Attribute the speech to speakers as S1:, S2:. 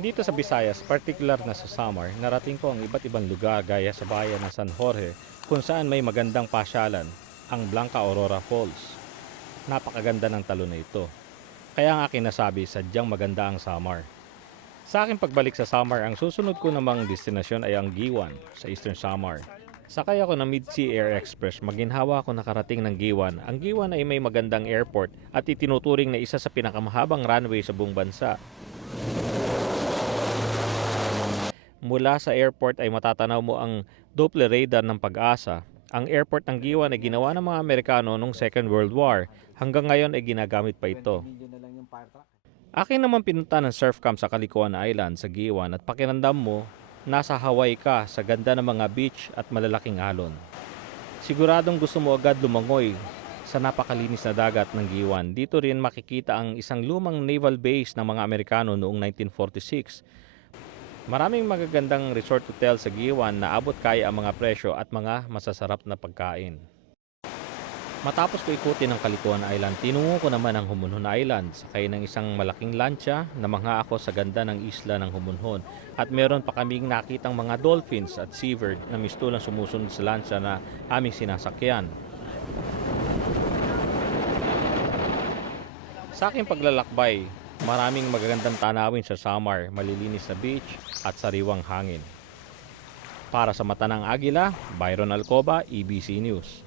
S1: Dito sa Visayas, particular na sa Samar, narating ko ang iba't ibang lugar gaya sa bayan ng San Jorge kung saan may magandang pasyalan, ang Blanca Aurora Falls. Napakaganda ng talo na ito. Kaya ang akin nasabi, sadyang maganda ang Samar. Sa aking pagbalik sa Samar, ang susunod ko namang destinasyon ay ang Giwan sa Eastern Samar. Sakay ako ng Mid-Sea Air Express, maginhawa ako nakarating ng Giwan. Ang Giwan ay may magandang airport at itinuturing na isa sa pinakamahabang runway sa buong bansa. Mula sa airport ay matatanaw mo ang Doppler radar ng pag-asa. Ang airport ng Giwan ay ginawa ng mga Amerikano noong Second World War. Hanggang ngayon ay ginagamit pa ito. Akin naman pinunta ng surf camp sa Calikuan Island sa Giwan at pakiramdam mo, nasa Hawaii ka sa ganda ng mga beach at malalaking alon. Siguradong gusto mo agad lumangoy sa napakalinis na dagat ng Giwan. Dito rin makikita ang isang lumang naval base ng mga Amerikano noong 1946. Maraming magagandang resort hotel sa Giwan na abot kaya ang mga presyo at mga masasarap na pagkain. Matapos ko ikutin ang Kalikuan Island, tinungo ko naman ang Humunhon Island. Sakay ng isang malaking lancha, namangha ako sa ganda ng isla ng Humunhon. At meron pa kaming nakitang mga dolphins at seabird na mistulang sumusunod sa lancha na aming sinasakyan. Sa aking paglalakbay, maraming magagandang tanawin sa Samar, malilinis na beach at sariwang hangin. Para sa mata ng agila, Byron Alcoba, EBC News.